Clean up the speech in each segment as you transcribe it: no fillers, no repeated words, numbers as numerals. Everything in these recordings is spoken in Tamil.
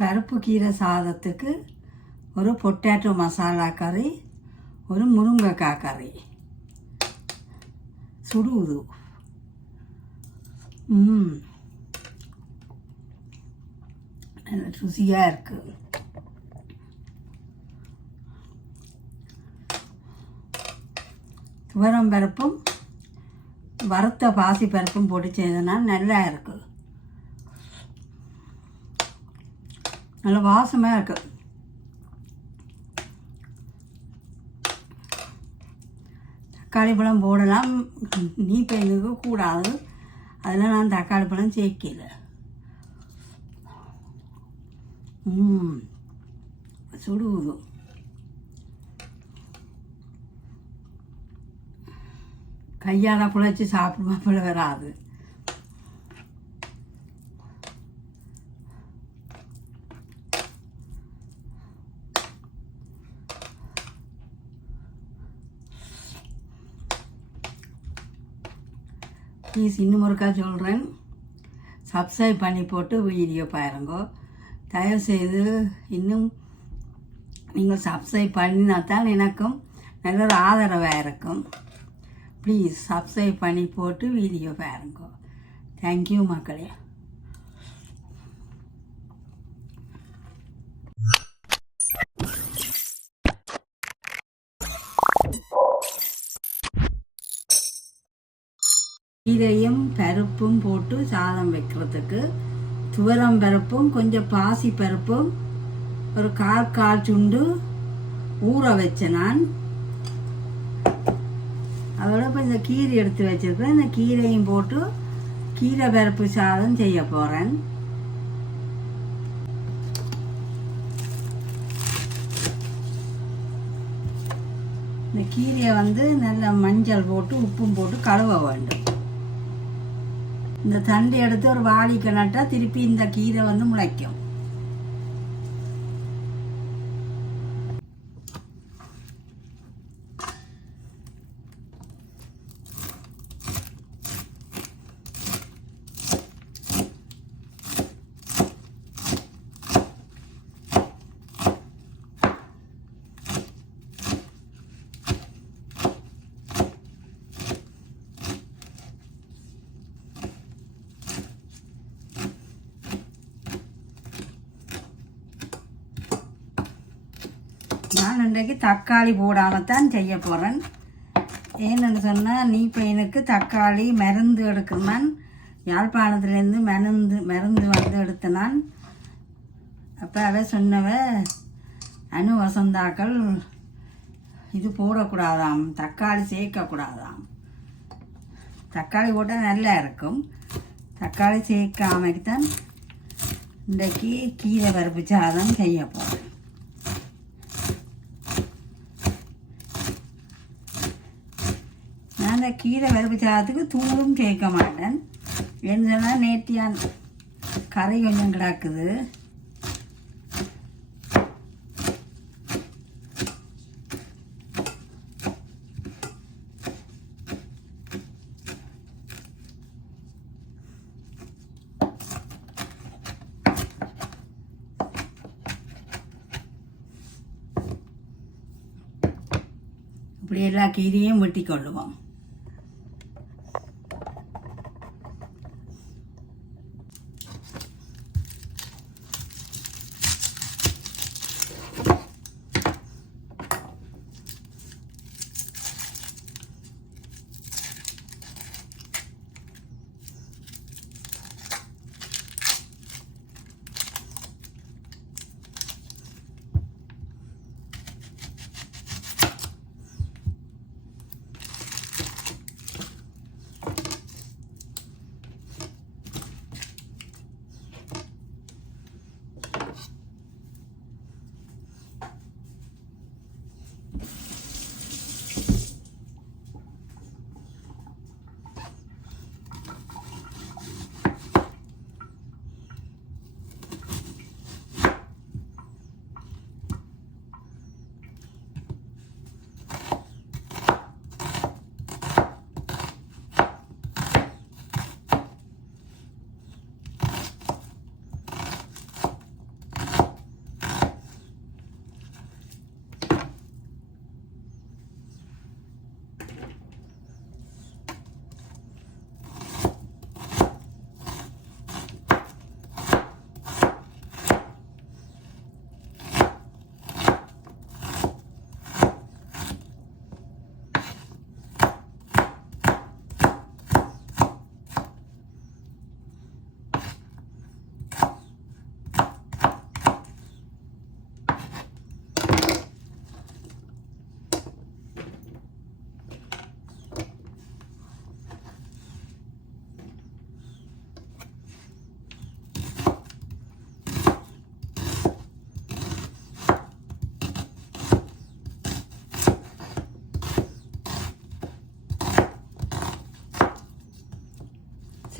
பருப்பு கீரை சாதத்துக்கு ஒரு பொட்டேட்டோ மசாலா கறி, ஒரு முருங்கைக்காய் கறி சுடுவது. நல்ல ருசியாக இருக்குது. துவரம் பருப்பும் வறுத்த பாசி பருப்பும் போட்டு செய்தனா நல்லா இருக்குது. நல்ல வாசமாக இருக்குது. தக்காளி பழம் போடலாம், நீ எங்களுக்கு கூடாது, அதில் நான் தக்காளி பழம் சேர்க்கல. சுடுவது. கையால் குழைச்சி சாப்பிடுமா போல வராது. ப்ளீஸ் இன்னும் ஒருக்கா சொல்கிறேன், சப்ஸ்கிரைப் பண்ணி போட்டு வீடியோ பாருங்க. தயவுசெய்து இன்னும் நீங்கள் சப்ஸ்கிரைப் பண்ணினா தான் எனக்கும் நல்ல ஒரு ஆதரவாக இருக்கும். ப்ளீஸ் சப்ஸ்கிரைப் பண்ணி போட்டு வீடியோ பாருங்க. தேங்க்யூ மக்களே. கீரையும் பருப்பும் போட்டு சாதம் வைக்கிறதுக்கு துவரம் பருப்பும் கொஞ்சம் பாசி பருப்பும் ஒரு கால் சுண்டு ஊற வச்சேன் நான். அதோட இப்போ இந்த கீரை எடுத்து வச்சிருக்கேன். இந்த கீரையும் போட்டு கீரை பருப்பு சாதம் செய்ய போகிறேன். இந்த கீரையை நல்ல மஞ்சள் போட்டு உப்பும் போட்டு கழுவ வேண்டும். இந்த தண்டை எடுத்து ஒரு வாளிக்கு நட்டா திருப்பி இந்த கீரை முளைக்கும். நான் இன்றைக்கு தக்காளி போடாமல் தான் செய்ய போகிறேன். ஏன்னு சொன்னால், நீ பையனுக்கு தக்காளி மருந்து எடுக்கணும். யாழ்ப்பாணத்துலேருந்து மருந்து எடுத்தனான். அப்போ அவ சொன்னவ அணு வசந்தாக்கள் இது போடக்கூடாதாம், தக்காளி சேர்க்கக்கூடாதாம். தக்காளி போட்டால் நல்லா இருக்கும். தக்காளி சேர்க்காமக்கு தான் இன்றைக்கு கீரை பருப்பு சாதம் செய்ய போகிறேன். நான் அந்த கீரை பருப்பு சாதத்துக்கு தூளும் சேர்க்க மாட்டேன். ஏன்னு சொன்னால் நேற்றியான் கறி கொஞ்சம் கிடக்குது. இப்படி எல்லா கீரையும் வெட்டி கொள்ளுவோம்.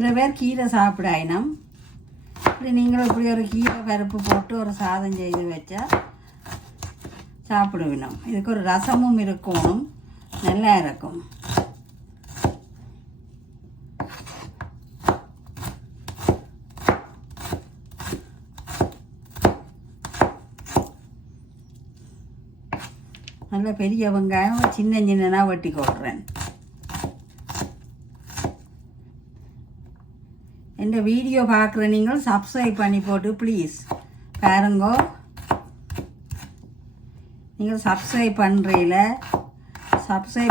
சில பேர் கீரை சாப்பிடாயினம். இப்படி நீங்களும் இப்படி ஒரு கீரை பருப்பு போட்டு ஒரு சாதம் செய்து வச்சா சாப்பிடுவினோம். இதுக்கு ஒரு ரசமும் இருக்கணும், நல்லா இருக்கும். நல்ல பெரிய வெங்காயம் சின்ன சின்னனா வெட்டி கொள்கிறேன். இந்த வீடியோ பார்க்குற நீங்கள் சப்ஸ்கிரைப் பண்ணி போட்டு ப்ளீஸ் பாருங்கோ. நீங்கள் சப்ஸ்கிரைப்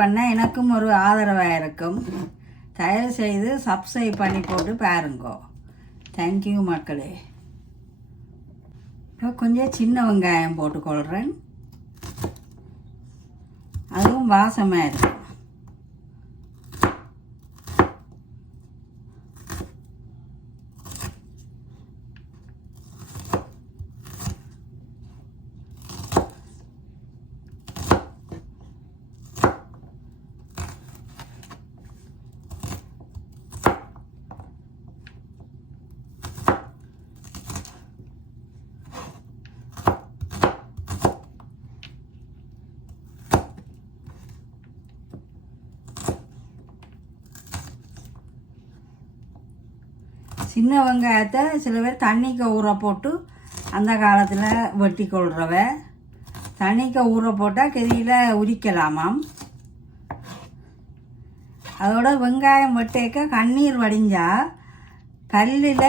பண்ணால் எனக்கும் ஒரு ஆதரவாக இருக்கும். தயவுசெய்து சப்ஸ்கிரைப் பண்ணி போட்டு பாருங்கோ. தேங்க்யூ மக்களே. இப்போ கொஞ்சம் சின்ன வெங்காயம் போட்டுக்கொள்கிறேன், அதுவும் வாசமாக இருக்கும். சின்ன வெங்காயத்தை சில பேர் தண்ணிக்கு ஊற போட்டு அந்த காலத்தில் வெட்டி கொள்றவ. தண்ணிக்கு ஊற போட்டால் கெதியில் உரிக்கலாமாம். அதோட வெங்காயம் வெட்டேக்க கண்ணீர் வடிஞ்சால் பல்லில்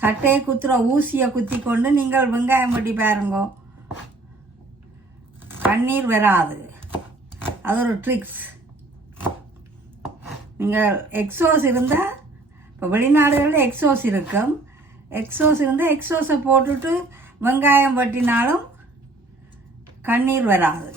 சட்டையை குத்துற ஊசியை குத்தி கொண்டு நீங்கள் வெங்காயம் வெட்டி பாருங்கோ, கண்ணீர் வராது. அது ஒரு ட்ரிக்ஸ். நீங்கள் எக்ஸோஸ் இருந்தால், இப்போ வெளிநாடுகளில் எக்ஸோஸ் இருக்கும், எக்ஸோஸ் இருந்தால் எக்ஸோஸை போட்டுட்டு வெங்காயம் வெட்டினாலும் கண்ணீர் வராது.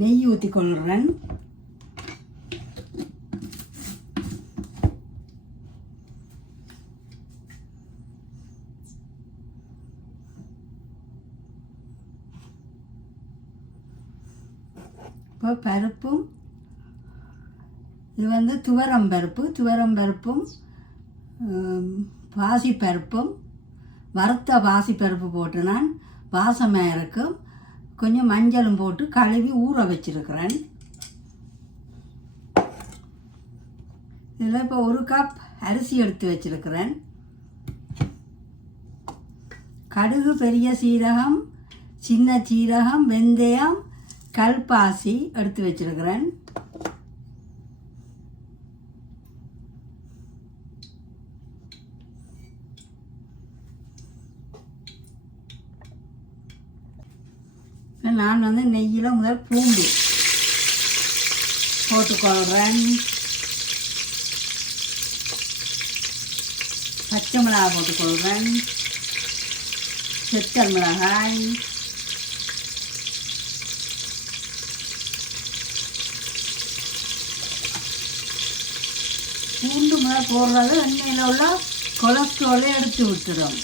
நெய் ஊற்றி கொள்கிறேன். இப்போ பருப்பும், இது வந்து துவரம்பருப்பும் பாசிப்பருப்பும் வறுத்த பாசிப்பருப்பு போட்டு நான் வாசமாக இருக்கும். கொஞ்சம் மஞ்சளும் போட்டு கழுவி ஊற வச்சிருக்கிறேன். இதில் இப்போ 1 கப் அரிசி எடுத்து வச்சிருக்கிறேன். கடுகு, பெரிய சீரகம், சின்ன சீரகம், வெந்தயம், கல்பாசி எடுத்து வச்சிருக்கிறேன். நான் வந்து நெய்யில் முதல் பூண்டு போட்டுக்கொள்கிறேன். பச்சை மிளகாய் போட்டுக்கொள்கிறேன். செத்தல் மிளகாய், பூண்டு முதல் போடுறது எண்ணெயில் உள்ள கொலஸ்ட்ராலை எடுத்து விட்டுடும்.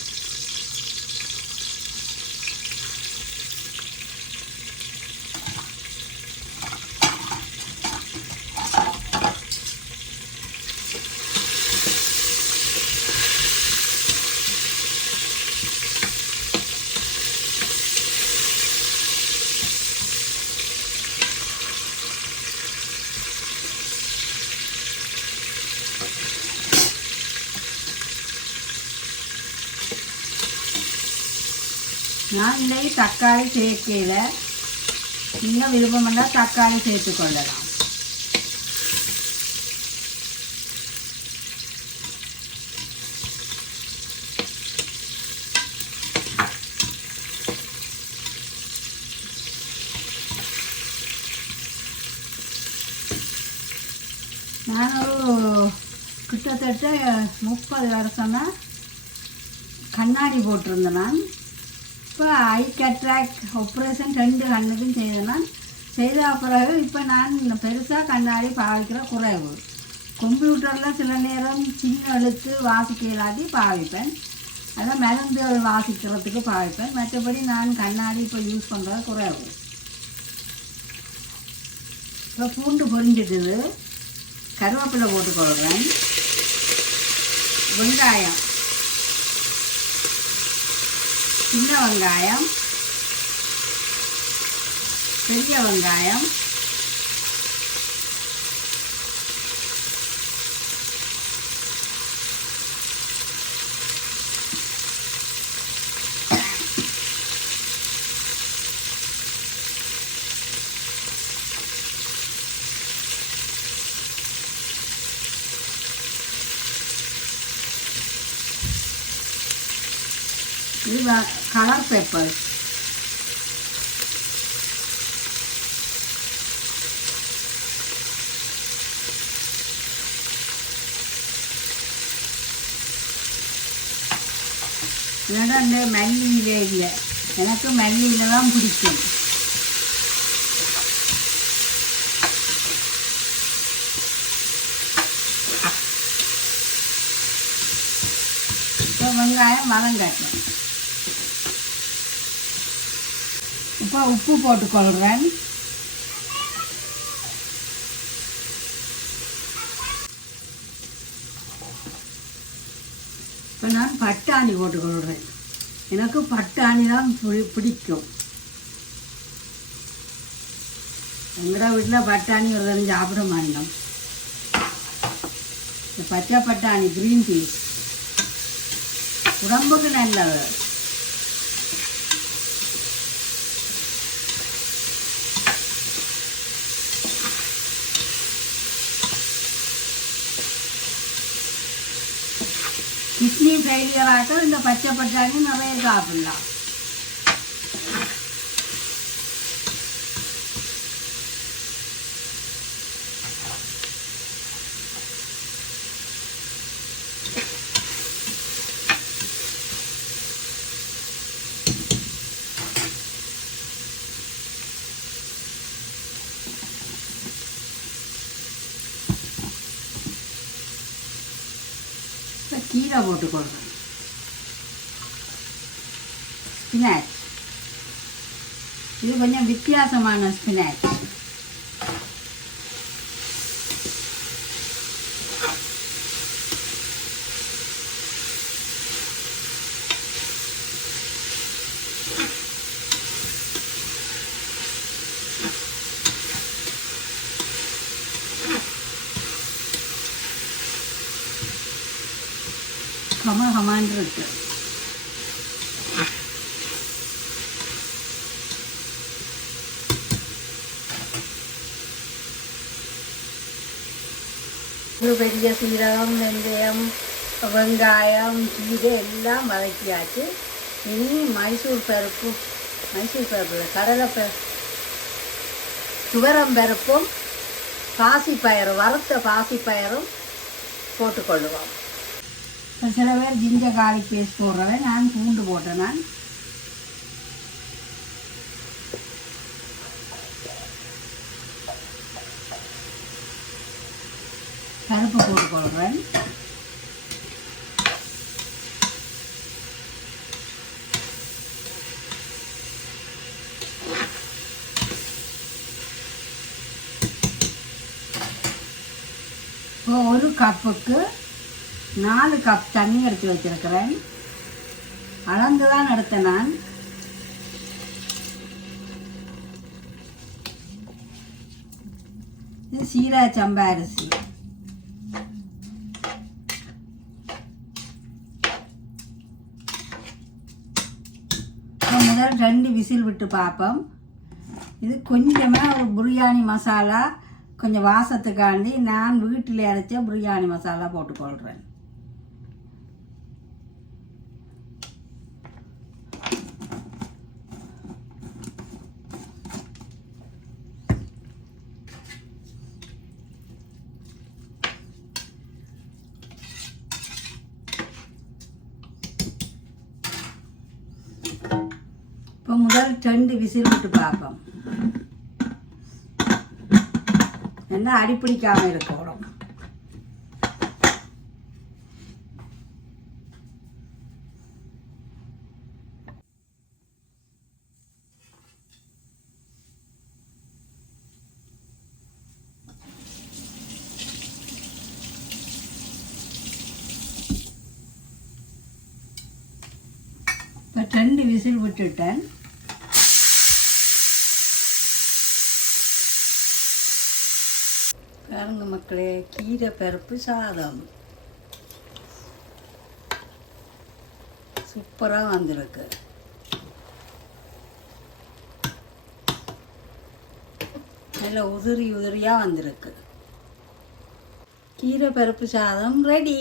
நான் இன்றைக்கு தக்காளி சேர்க்கையில், நீங்கள் விருப்பம் பண்ணால் தக்காளி சேர்த்துக்கொள்ளலாம். நான் ஒரு கிட்டத்தட்ட 30 வருஷமா கண்ணாடி போட்டிருந்தேன். நான் இப்போ ஐ கேட்ராக்ட் ஆப்ரேஷன் 2 கண்ணுக்கும் செய்தேன். செய்த பிறகு இப்போ நான் பெருசாக கண்ணாடி பாவிக்கிற குறைவு. கம்ப்யூட்டரில் சில நேரம் சின்ன எழுத்து வாசிக்க இல்லாட்டி பாவிப்பேன், அதான் மருந்துகள் வாசிக்கிறதுக்கு பாவிப்பேன். மற்றபடி நான் கண்ணாடி இப்போ யூஸ் பண்ணுறது குறைவு. இப்போ பூண்டு பொரிஞ்சிட்டுது, கருவேப்பிலை போட்டுக்கொள்கிறேன், வெங்காயம், சின்ன வெங்காயம், பெரிய வெங்காயம், இது கலர் பெப்பர், இந்த மல்லியிலே இல்லை, எனக்கு மல்லியில் தான் பிடிக்கும். இப்போ வெங்காயம் வதங்கட்டும். இப்போ உப்பு போட்டுக்கொள்கிறேன். இப்போ நான் பட்டாணி போட்டுக்கொள்கிறேன். எனக்கு பட்டாணி தான் பிடிக்கும். எங்களோட வீட்டில் பட்டாணி ஒரு தரம் சாப்பிட மாட்டோம். இந்த பச்சை பட்டாணி க்ரீன் பீஸ் உடம்புக்கு நல்லது. கிட்னி ஃபெயிலியராக இந்த பச்சை பட்டாணி நிறைய சாப்பிடலாம். கீரை போட்டுக்கொள்கிறேன், ஸ்பினாச். இது கொஞ்சம் வித்தியாசமான ஸ்பினாச். கமகமான் இருக்கு. ஒரு பெரிய சீரகம், வெந்தயம், வெங்காயம், கீரை எல்லாம் வதக்கியாச்சு. இனி மைசூர் பருப்பு கடலை துவரம் பருப்பும் பாசிப்பயரும், வறுத்த பாசிப்பயரும் போட்டுக்கொள்ளுவோம். சில பேர் ஜிஞ்சர் கார்லிக் பேஸ்ட் போடுறேன், நான் பூண்டு போட்டேன். நான் பருப்பு போட்டுக்கொள்கிறேன். இப்போ ஒரு கப்புக்கு 4 கப் தண்ணி எடுத்து வச்சிருக்கிறேன். அளந்து தான் எடுத்தேன் நான். இது சீரக சம்பா அரிசி. முதல் 2 விசில் விட்டு பார்ப்போம். இது கொஞ்சமாக ஒரு பிரியாணி மசாலா, கொஞ்சம் வாசத்துக்காண்டி நான் வீட்டில் அரைச்ச பிரியாணி மசாலா போட்டுக்கொள்கிறேன். இப்போ முதல் 2 விசில் விட்டு பார்ப்போம். என்ன அடிப்பிடிக்காமல் இருக்கணும். இப்போ 2 விசில் விட்டுட்டேன். பாருங்க மக்களே, கீரை பருப்பு சாதம் சூப்பராக வந்திருக்கு. நல்லா உதிரியாக வந்திருக்கு. கீரை பருப்பு சாதம் ரெடி.